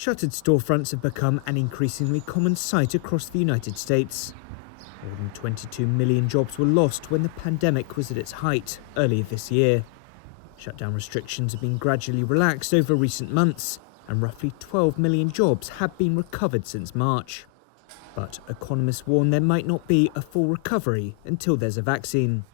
Shuttered storefronts have become an increasingly common sight across the United States. More than 22 million jobs were lost when the pandemic was at its height earlier this year. Shutdown restrictions have been gradually relaxed over recent months, and roughly 12 million jobs have been recovered since March. But economists warn there might not be a full recovery until there's a vaccine.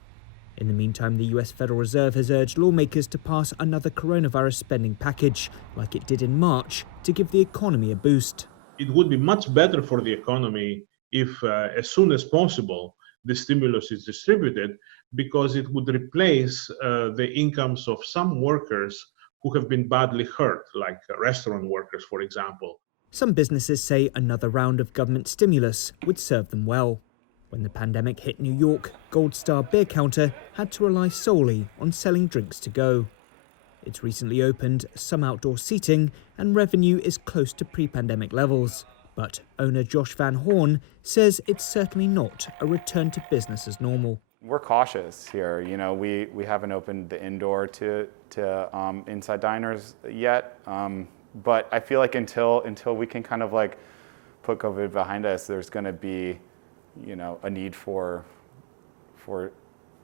In the meantime, the US Federal Reserve has urged lawmakers to pass another coronavirus spending package, like it did in March, to give the economy a boost. It would be much better for the economy if, as soon as possible, the stimulus is distributed, because it would replace the incomes of some workers who have been badly hurt, like restaurant workers, for example. Some businesses say another round of government stimulus would serve them well. When the pandemic hit New York, Gold Star Beer Counter had to rely solely on selling drinks to go. It's recently opened some outdoor seating, and revenue is close to pre-pandemic levels. But owner Josh Van Horn says it's certainly not a return to business as normal. We're cautious here. You know, we haven't opened the indoor to inside diners yet. But I feel like until we can kind of like put COVID behind us, there's going to be, you know, a need for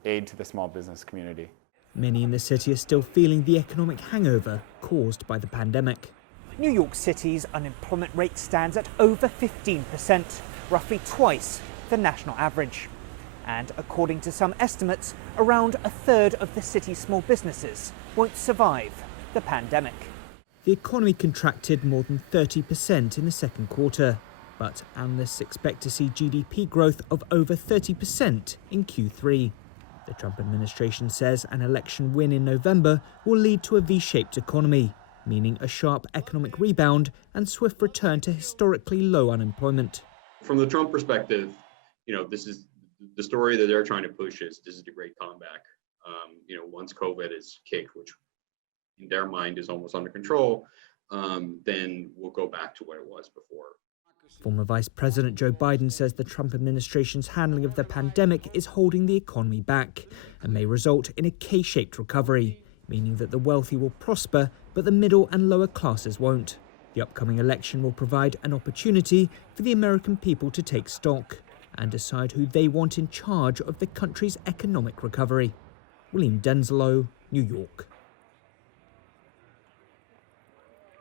aid to the small business community. Many in the city are still feeling the economic hangover caused by the pandemic. New York City's unemployment rate stands at over 15%, roughly twice the national average. And according to some estimates, around a third of the city's small businesses won't survive the pandemic. The economy contracted more than 30% in the second quarter, but analysts expect to see GDP growth of over 30% in Q3. The Trump administration says an election win in November will lead to a V-shaped economy, meaning a sharp economic rebound and swift return to historically low unemployment. From the Trump perspective, you know, this is the story that they're trying to push is this is the great comeback. You know, once COVID is kicked, which in their mind is almost under control, then we'll go back to what it was before. Former Vice President Joe Biden says the Trump administration's handling of the pandemic is holding the economy back and may result in a K-shaped recovery, meaning that the wealthy will prosper, but the middle and lower classes won't. The upcoming election will provide an opportunity for the American people to take stock and decide who they want in charge of the country's economic recovery. William Denslow, New York.